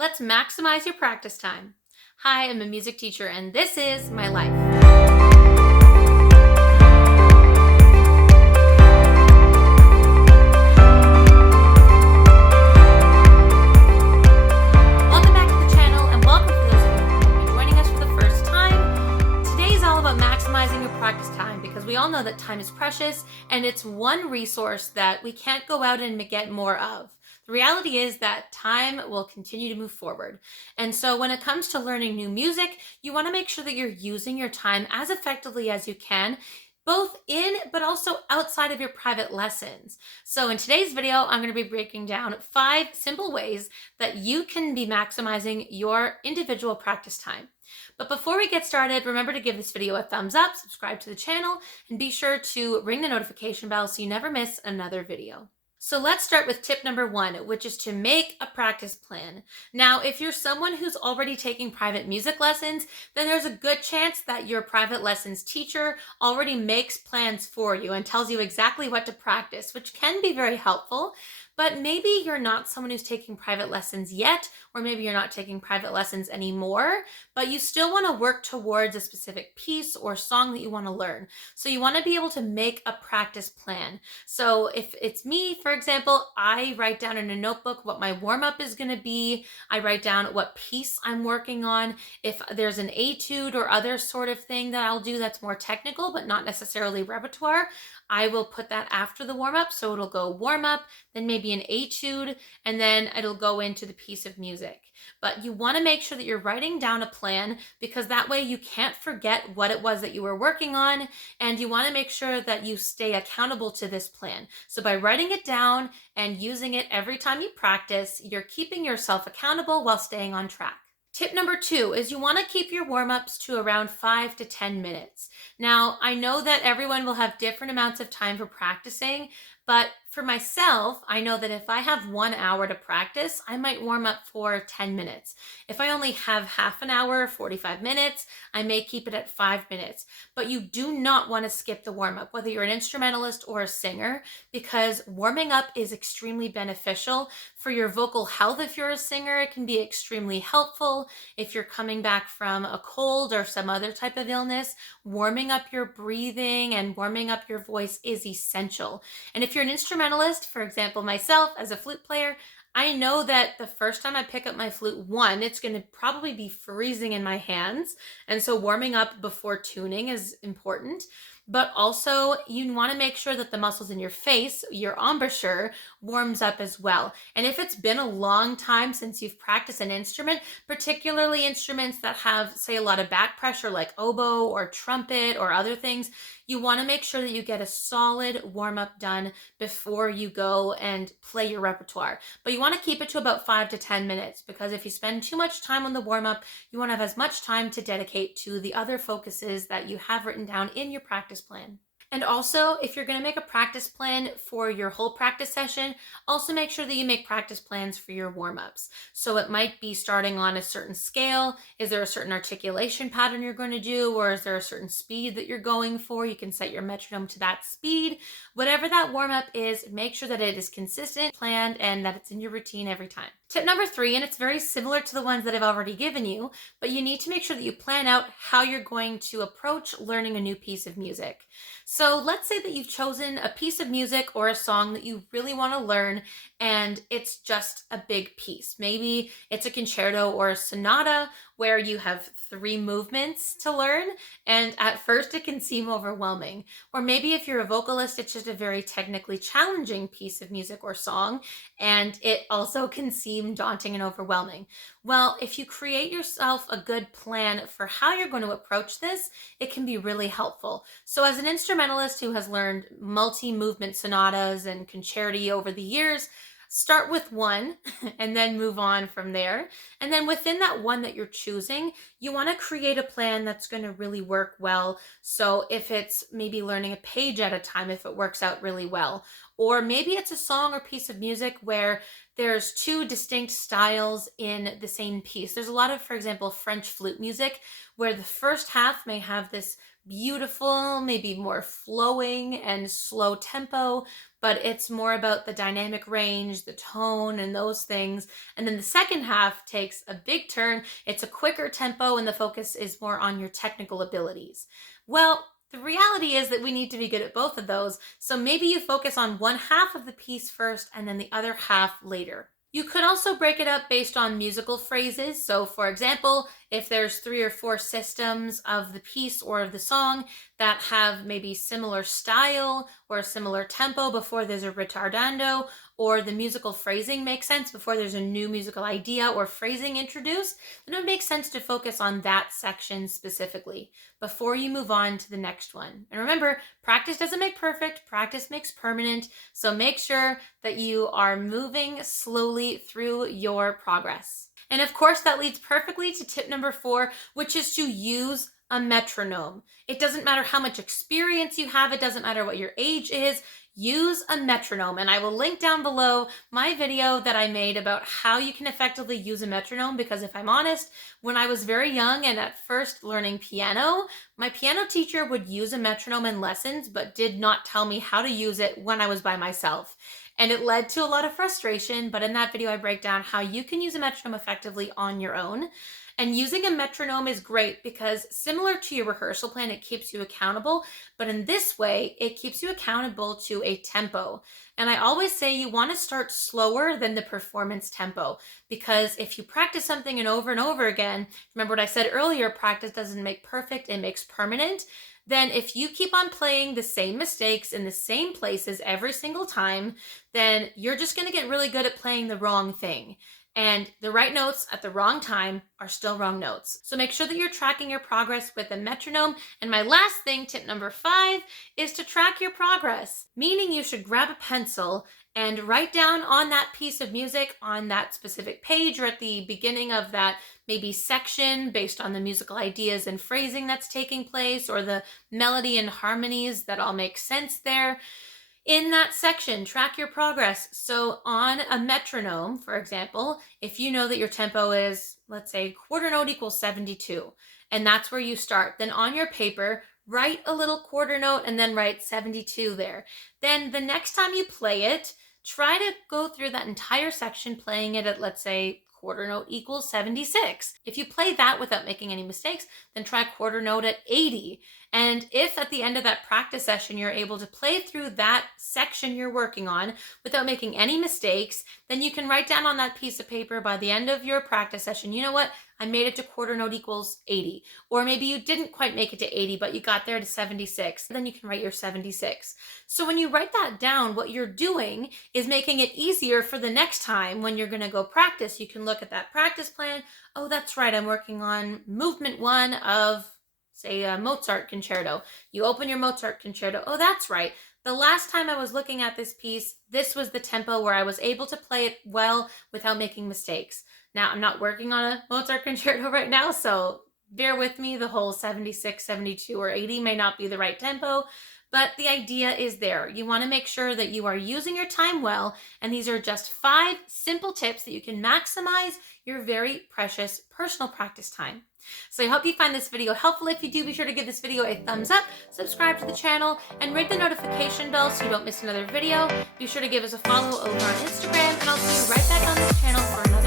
Let's maximize your practice time. Hi, I'm a music teacher and this is my life. Welcome back to the channel and welcome to those of you who will be joining us for the first time. Today is all about maximizing your practice time because we all know that time is precious and it's one resource that we can't go out and get more of. The reality is that time will continue to move forward. And so when it comes to learning new music, you want to make sure that you're using your time as effectively as you can, both in but also outside of your private lessons. So in today's video, I'm going to be breaking down 5 simple ways that you can be maximizing your individual practice time. But before we get started, remember to give this video a thumbs up, subscribe to the channel, and be sure to ring the notification bell so you never miss another video. So let's start with tip number 1, which is to make a practice plan. Now, if you're someone who's already taking private music lessons, then there's a good chance that your private lessons teacher already makes plans for you and tells you exactly what to practice, which can be very helpful. But maybe you're not someone who's taking private lessons yet, or maybe you're not taking private lessons anymore, but you still want to work towards a specific piece or song that you want to learn. So you want to be able to make a practice plan. So if it's me, for example, I write down in a notebook what my warm-up is going to be. I write down what piece I'm working on. If there's an etude or other sort of thing that I'll do that's more technical, but not necessarily repertoire, I will put that after the warm-up. So it'll go warm-up, then maybe an etude, and then it'll go into the piece of music. But you want to make sure that you're writing down a plan because that way you can't forget what it was that you were working on, and you want to make sure that you stay accountable to this plan. So by writing it down and using it every time you practice, you're keeping yourself accountable while staying on track. Tip number 2 is you want to keep your warm-ups to around 5 to 10 minutes. Now, I know that everyone will have different amounts of time for practicing, but for myself, I know that if I have 1 hour to practice, I might warm up for 10 minutes. If I only have half an hour, 45 minutes, I may keep it at 5 minutes. But you do not want to skip the warm-up, whether you're an instrumentalist or a singer, because warming up is extremely beneficial for your vocal health. If you're a singer, it can be extremely helpful. If you're coming back from a cold or some other type of illness, warming up your breathing and warming up your voice is essential. And if you're an instrumentalist, for example, myself as a flute player, I know that the first time I pick up my flute, it's going to probably be freezing in my hands. And so warming up before tuning is important. But also you want to make sure that the muscles in your face, your embouchure, warms up as well. And if it's been a long time since you've practiced an instrument, particularly instruments that have, say, a lot of back pressure like oboe or trumpet or other things, you want to make sure that you get a solid warm-up done before you go and play your repertoire. But you want to keep it to about 5 to 10 minutes because if you spend too much time on the warm-up, you want to have as much time to dedicate to the other focuses that you have written down in your practice plan. And also, if you're going to make a practice plan for your whole practice session, also make sure that you make practice plans for your warm-ups. So it might be starting on a certain scale. Is there a certain articulation pattern you're going to do, or is there a certain speed that you're going for? You can set your metronome to that speed. Whatever that warm-up is, make sure that it is consistent, planned, and that it's in your routine every time. Tip number 3, and it's very similar to the ones that I've already given you, but you need to make sure that you plan out how you're going to approach learning a new piece of music. So let's say that you've chosen a piece of music or a song that you really want to learn, and it's just a big piece. Maybe it's a concerto or a sonata where you have 3 movements to learn, and at first it can seem overwhelming. Or maybe if you're a vocalist, it's just a very technically challenging piece of music or song, and it also can seem daunting and overwhelming. Well, if you create yourself a good plan for how you're going to approach this, it can be really helpful. So as an instrumentalist who has learned multi-movement sonatas and concerti over the years, start with one and then move on from there. And then within that one that you're choosing, you want to create a plan that's going to really work well. So if it's maybe learning a page at a time, if it works out really well, or maybe it's a song or piece of music where there's 2 distinct styles in the same piece. There's a lot of, for example, French flute music where the first half may have this beautiful, maybe more flowing and slow tempo, but it's more about the dynamic range, the tone, and those things. And then the second half takes a big turn. It's a quicker tempo, and the focus is more on your technical abilities. Well, the reality is that we need to be good at both of those. So maybe you focus on one half of the piece first and then the other half later. You could also break it up based on musical phrases. So for example, if there's 3 or 4 systems of the piece or of the song that have maybe similar style or similar tempo before there's a ritardando, or the musical phrasing makes sense before there's a new musical idea or phrasing introduced, then it would make sense to focus on that section specifically before you move on to the next one. And remember, practice doesn't make perfect, practice makes permanent. So make sure that you are moving slowly through your progress. And of course, that leads perfectly to tip number 4, which is to use a metronome. It doesn't matter how much experience you have, it doesn't matter what your age is, use a metronome. And I will link down below my video that I made about how you can effectively use a metronome, because if I'm honest, when I was very young and at first learning piano, my piano teacher would use a metronome in lessons, but did not tell me how to use it when I was by myself. And it led to a lot of frustration, but in that video I break down how you can use a metronome effectively on your own. And using a metronome is great because similar to your rehearsal plan, it keeps you accountable, but in this way, it keeps you accountable to a tempo. And I always say you want to start slower than the performance tempo, because if you practice something and over again, remember what I said earlier, practice doesn't make perfect, it makes permanent. Then if you keep on playing the same mistakes in the same places every single time, then you're just going to get really good at playing the wrong thing. And the right notes at the wrong time are still wrong notes. So make sure that you're tracking your progress with a metronome. And my last thing, tip number 5, is to track your progress. Meaning you should grab a pencil and write down on that piece of music, on that specific page, or at the beginning of that maybe section based on the musical ideas and phrasing that's taking place, or the melody and harmonies that all make sense there. In that section, track your progress. So on a metronome, for example, if you know that your tempo is, let's say, quarter note equals 72, and that's where you start, then on your paper, write a little quarter note and then write 72 there. Then the next time you play it, try to go through that entire section playing it at, let's say, quarter note equals 76. If you play that without making any mistakes, then try quarter note at 80. And if at the end of that practice session, you're able to play through that section you're working on without making any mistakes, then you can write down on that piece of paper by the end of your practice session, you know what? I made it to quarter note equals 80. Or maybe you didn't quite make it to 80, but you got there to 76. Then you can write your 76. So when you write that down, what you're doing is making it easier for the next time when you're going to go practice. You can look at that practice plan. Oh, that's right. I'm working on movement 1 of, say, a Mozart concerto. You open your Mozart concerto. Oh, that's right. The last time I was looking at this piece, this was the tempo where I was able to play it well without making mistakes. Now, I'm not working on a Mozart concerto right now, so bear with me. The whole 76, 72, or 80 may not be the right tempo, but the idea is there. You want to make sure that you are using your time well, and these are just 5 simple tips that you can maximize your very precious personal practice time. So I hope you find this video helpful. If you do, be sure to give this video a thumbs up, subscribe to the channel, and ring the notification bell so you don't miss another video. Be sure to give us a follow over on Instagram, and I'll see you right back on this channel for another